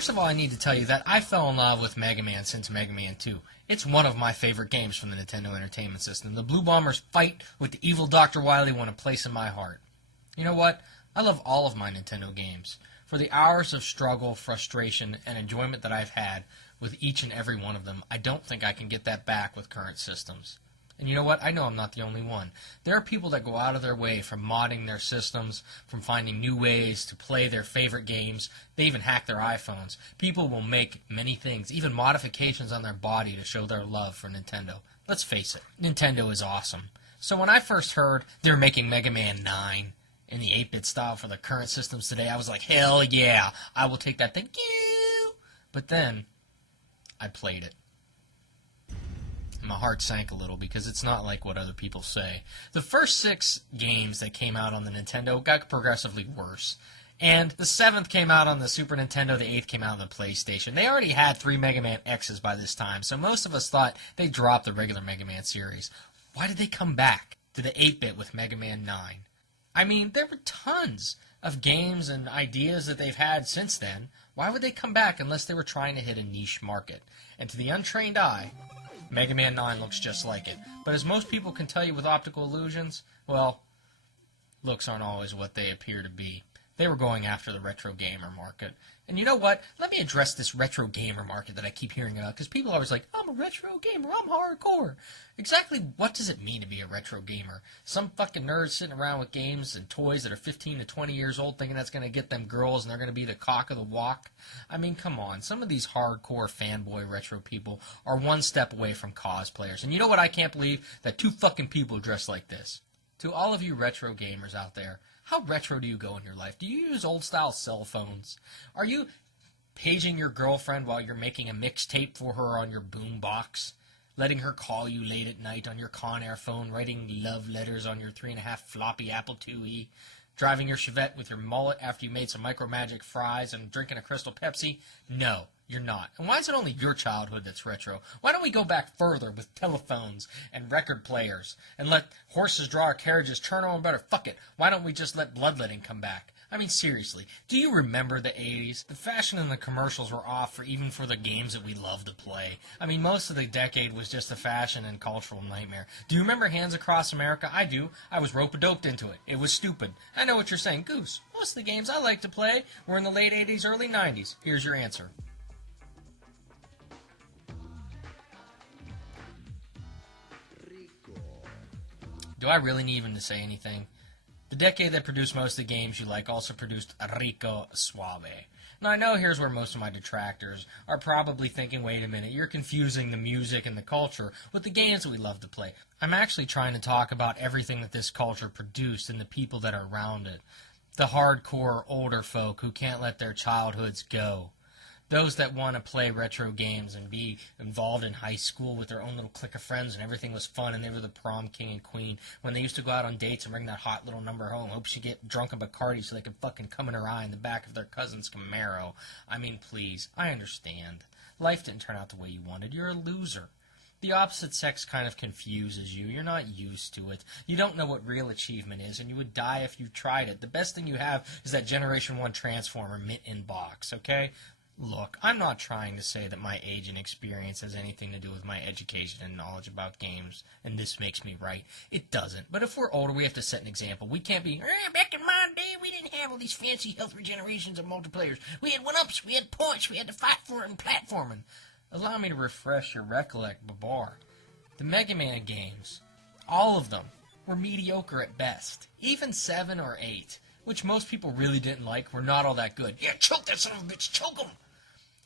First of all, I need to tell you that I fell in love with Mega Man since Mega Man 2. It's one of my favorite games from the Nintendo Entertainment System. The Blue Bombers fight with the evil Dr. Wily won a place in my heart. You know what? I love all of my Nintendo games for the hours of struggle, frustration, and enjoyment that I've had with each and every one of them. I don't think I can get that back with current systems. And you know what? I know I'm not the only one. There are people that go out of their way from modding their systems, from finding new ways to play their favorite games. They even hack their iPhones. People will make many things, even modifications on their body to show their love for Nintendo. Let's face it, Nintendo is awesome. So when I first heard they were making Mega Man 9 in the 8-bit style for the current systems today, I was like, hell yeah, I will take that. Thank you. But then I played it. My heart sank a little because it's not like what other people say. The first 6 games that came out on the Nintendo got progressively worse. And the 7th came out on the Super Nintendo, the 8th came out on the PlayStation. They already had 3 Mega Man X's by this time, so most of us thought they dropped the regular Mega Man series. Why did they come back to the 8-bit with Mega Man 9? I mean, there were tons of games and ideas that they've had since then. Why would they come back unless they were trying to hit a niche market? And to the untrained eye, Mega Man 9 looks just like it. But as most people can tell you with optical illusions, well, looks aren't always what they appear to be. They were going after the retro gamer market. And you know what? Let me address this retro gamer market that I keep hearing about, because people are always like, I'm a retro gamer, I'm hardcore. Exactly what does it mean to be a retro gamer? Some fucking nerds sitting around with games and toys that are 15 to 20 years old thinking that's going to get them girls and they're going to be the cock of the walk? I mean, come on. Some of these hardcore fanboy retro people are one step away from cosplayers. And you know what I can't believe? That 2 fucking people dressed like this. To all of you retro gamers out there, how retro do you go in your life? Do you use old-style cell phones? Are you paging your girlfriend while you're making a mixtape for her on your boombox? Letting her call you late at night on your Conair phone, writing love letters on your 3.5 floppy Apple IIe? Driving your Chevette with your mullet after you made some Micro Magic fries and drinking a Crystal Pepsi? No, you're not. And why is it only your childhood that's retro? Why don't we go back further with telephones and record players and let horses draw our carriages, turn on better? Fuck it. Why don't we just let bloodletting come back? I mean, seriously, do you remember the 80s? The fashion and the commercials were off even for the games that we love to play. I mean, most of the decade was just a fashion and cultural nightmare. Do you remember Hands Across America? I do. I was rope-a-doped into it. It was stupid. I know what you're saying. Goose, most of the games I like to play were in the late 80s, early 90s. Here's your answer. Do I really need even to say anything? The decade that produced most of the games you like also produced Rico Suave. Now I know here's where most of my detractors are probably thinking, wait a minute, you're confusing the music and the culture with the games that we love to play. I'm actually trying to talk about everything that this culture produced and the people that are around it. The hardcore older folk who can't let their childhoods go. Those that want to play retro games and be involved in high school with their own little clique of friends and everything was fun and they were the prom king and queen. When they used to go out on dates and bring that hot little number home, hope she get drunk on Bacardi so they could fucking come in her eye in the back of their cousin's Camaro. I mean, please, I understand. Life didn't turn out the way you wanted. You're a loser. The opposite sex kind of confuses you. You're not used to it. You don't know what real achievement is, and you would die if you tried it. The best thing you have is that Generation 1 Transformer mint in box, okay? Look, I'm not trying to say that my age and experience has anything to do with my education and knowledge about games, and this makes me right. It doesn't. But if we're older, we have to set an example. We can't be, back in my day, we didn't have all these fancy health regenerations and multiplayers. We had one-ups, we had points, we had to fight for it and platforming. Allow me to refresh your recollect, Babar. The Mega Man games, all of them, were mediocre at best. Even 7 or 8, which most people really didn't like, were not all that good. Yeah, choke that son of a bitch, choke him!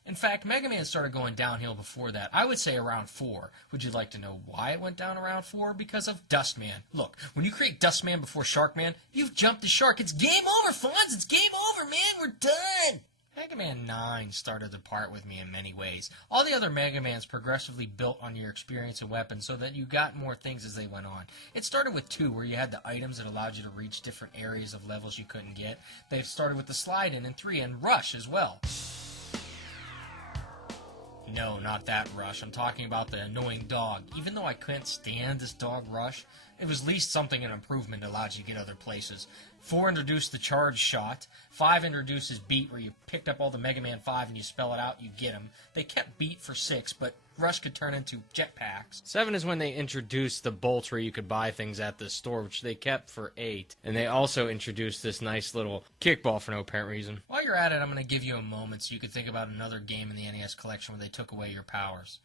In fact, Mega Man started going downhill before that. I would say around 4. Would you like to know why it went down around 4? Because of Dustman. Look, when you create Dustman before Sharkman, you've jumped the shark. It's game over, Fonz. It's game over, man. We're done. Mega Man 9 started to part with me in many ways. All the other Mega Mans progressively built on your experience and weapons so that you got more things as they went on. It started with 2, where you had the items that allowed you to reach different areas of levels you couldn't get. They started with the slide-in 3, and Rush as well. No, not that Rush. I'm talking about the annoying dog. Even though I couldn't stand this dog Rush, it was at least something an improvement that allowed you to get other places. 4 introduced the charge shot. 5 introduces beat, where you picked up all the Mega Man 5 and you spell it out, you get them. They kept beat for 6, but Rush could turn into jetpacks. 7 is when they introduced the bolts where you could buy things at the store, which they kept for 8. And they also introduced this nice little kickball for no apparent reason. While you're at it, I'm going to give you a moment so you can think about another game in the NES collection where they took away your powers.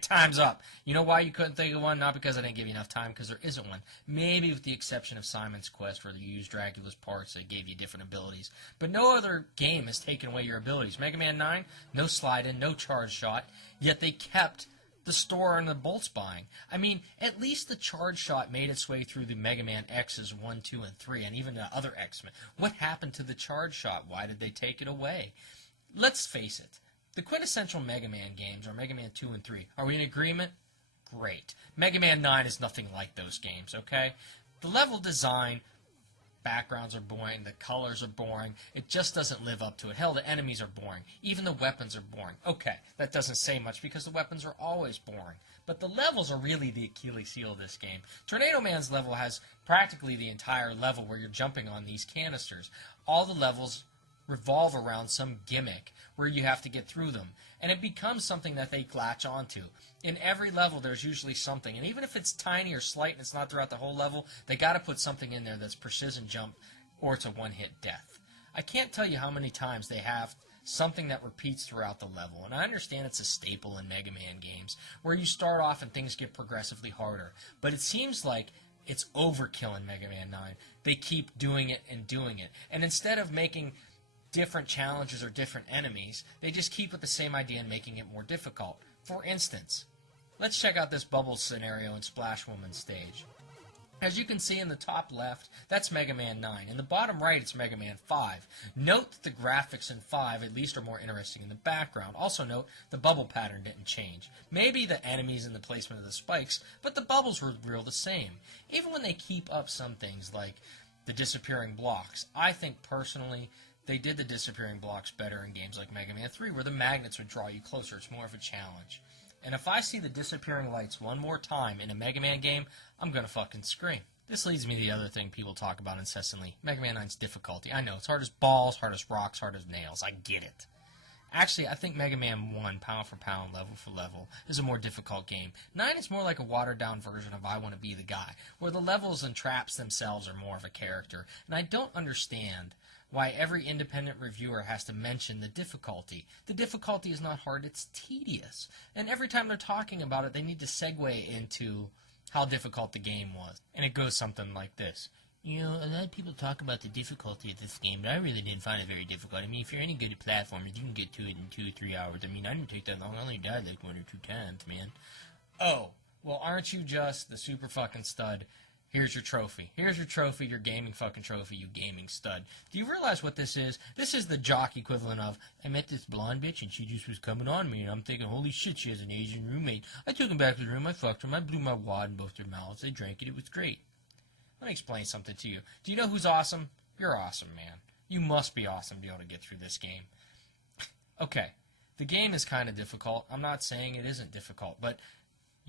Time's up. You know why you couldn't think of one? Not because I didn't give you enough time, because there isn't one. Maybe with the exception of Simon's Quest, where you use Dracula's parts that gave you different abilities. But no other game has taken away your abilities. Mega Man 9, no slide-in, no charge shot, yet they kept the store and the bolts buying. I mean, at least the charge shot made its way through the Mega Man X's 1, 2, and 3, and even the other X-Men. What happened to the charge shot? Why did they take it away? Let's face it. The quintessential Mega Man games are Mega Man 2 and 3. Are we in agreement? Great. Mega Man 9 is nothing like those games, okay? The level design, backgrounds are boring, the colors are boring, it just doesn't live up to it. Hell, the enemies are boring. Even the weapons are boring. Okay, that doesn't say much because the weapons are always boring. But the levels are really the Achilles heel of this game. Tornado Man's level has practically the entire level where you're jumping on these canisters. All the levels revolve around some gimmick where you have to get through them. And it becomes something that they latch onto. In every level, there's usually something. And even if it's tiny or slight and it's not throughout the whole level, they got to put something in there that's precision jump or it's a one-hit death. I can't tell you how many times they have something that repeats throughout the level. And I understand it's a staple in Mega Man games where you start off and things get progressively harder. But it seems like it's overkill in Mega Man 9. They keep doing it and doing it. And instead of making different challenges or different enemies, they just keep with the same idea and making it more difficult. For instance, let's check out this bubble scenario in Splash Woman's stage. As you can see in the top left, that's Mega Man 9. In the bottom right, it's Mega Man 5. Note that the graphics in 5 at least are more interesting in the background. Also note, the bubble pattern didn't change. Maybe the enemies and the placement of the spikes, but the bubbles were real the same. Even when they keep up some things like the disappearing blocks, I think personally they did the disappearing blocks better in games like Mega Man 3, where the magnets would draw you closer. It's more of a challenge. And if I see the disappearing lights one more time in a Mega Man game, I'm going to fucking scream. This leads me to the other thing people talk about incessantly, Mega Man 9's difficulty. I know, it's hard as balls, hard as rocks, hard as nails. I get it. Actually, I think Mega Man 1, pound for pound, level for level, is a more difficult game. 9 is more like a watered-down version of I Want to Be the Guy, where the levels and traps themselves are more of a character. And I don't understand why every independent reviewer has to mention the difficulty. The difficulty is not hard, it's tedious. And every time they're talking about it, they need to segue into how difficult the game was. And it goes something like this. You know, a lot of people talk about the difficulty of this game, but I really didn't find it very difficult. I mean, if you're any good at platformers, you can get to it in 2 or 3 hours. I mean, I didn't take that long. I only died like 1 or 2 times, man. Oh, well, aren't you just the super fucking stud? Here's your trophy. Here's your trophy, your gaming fucking trophy, you gaming stud. Do you realize what this is? This is the jock equivalent of, I met this blonde bitch and she just was coming on me and I'm thinking, holy shit, she has an Asian roommate. I took him back to the room, I fucked her, I blew my wad in both their mouths, they drank it, it was great. Let me explain something to you. Do you know who's awesome? You're awesome, man. You must be awesome to be able to get through this game. Okay, the game is kind of difficult. I'm not saying it isn't difficult, but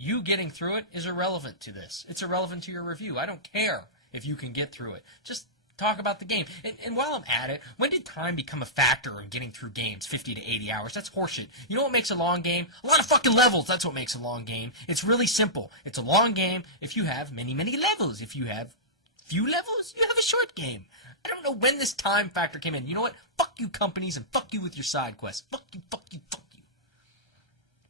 you getting through it is irrelevant to this. It's irrelevant to your review. I don't care if you can get through it. Just talk about the game. And while I'm at it, when did time become a factor in getting through games 50 to 80 hours? That's horseshit. You know what makes a long game? A lot of fucking levels. That's what makes a long game. It's really simple. It's a long game if you have many, many levels. If you have few levels, you have a short game. I don't know when this time factor came in. You know what? Fuck you companies and fuck you with your side quests. Fuck you, fuck you, fuck you.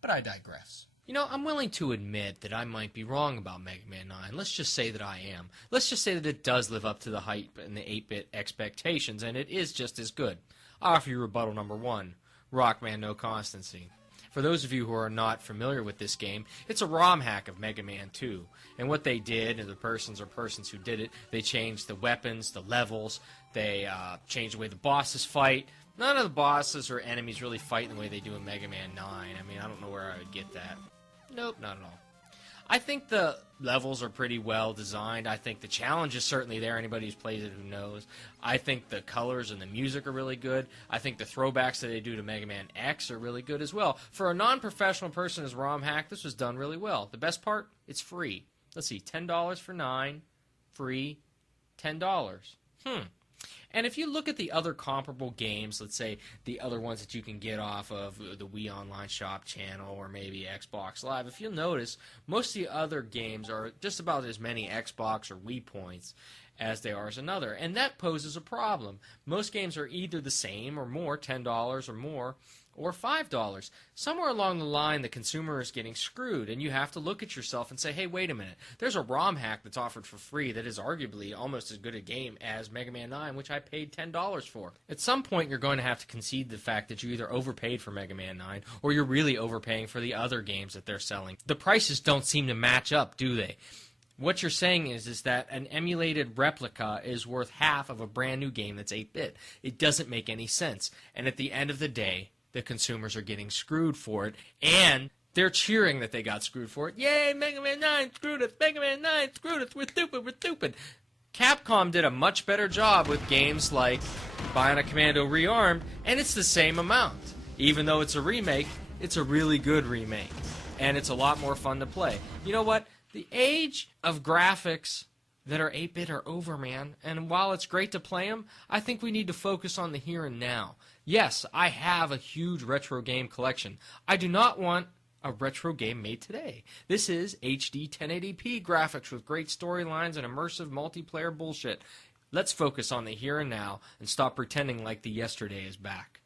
But I digress. You know, I'm willing to admit that I might be wrong about Mega Man 9. Let's just say that I am. Let's just say that it does live up to the hype and the 8-bit expectations, and it is just as good. I offer you rebuttal number 1, Rockman No Constancy. For those of you who are not familiar with this game, it's a ROM hack of Mega Man 2. And what they did, and the persons who did it, they changed the weapons, the levels, they changed the way the bosses fight. None of the bosses or enemies really fight in the way they do in Mega Man 9. I mean, I don't know where I would get that. Nope, not at all. I think the levels are pretty well designed. I think the challenge is certainly there. Anybody who's played it who knows. I think the colors and the music are really good. I think the throwbacks that they do to Mega Man X are really good as well. For a non-professional person as ROM hack, this was done really well. The best part, it's free. Let's see, $10 for 9, free, $10. And if you look at the other comparable games, let's say the other ones that you can get off of the Wii Online Shop channel or maybe Xbox Live, if you'll notice, most of the other games are just about as many Xbox or Wii points as they are as another. And that poses a problem. Most games are either the same or more, $10 or more, or $5. Somewhere along the line, the consumer is getting screwed, and you have to look at yourself and say, hey, wait a minute. There's a ROM hack that's offered for free that is arguably almost as good a game as Mega Man 9, which I paid $10 for. At some point, you're going to have to concede the fact that you either overpaid for Mega Man 9 or you're really overpaying for the other games that they're selling. The prices don't seem to match up, do they? What you're saying is that an emulated replica is worth half of a brand new game that's 8-bit. It doesn't make any sense. And at the end of the day, the consumers are getting screwed for it, and they're cheering that they got screwed for it. Yay, Mega Man 9 screwed us, Mega Man 9 screwed us, we're stupid, we're stupid. Capcom did a much better job with games like Bionic Commando Rearmed, and it's the same amount. Even though it's a remake, it's a really good remake, and it's a lot more fun to play. You know what? The age of graphics that are 8-bit are over, man. And while it's great to play them, I think we need to focus on the here and now. Yes, I have a huge retro game collection. I do not want a retro game made today. This is HD 1080p graphics with great storylines and immersive multiplayer bullshit. Let's focus on the here and now and stop pretending like the yesterday is back.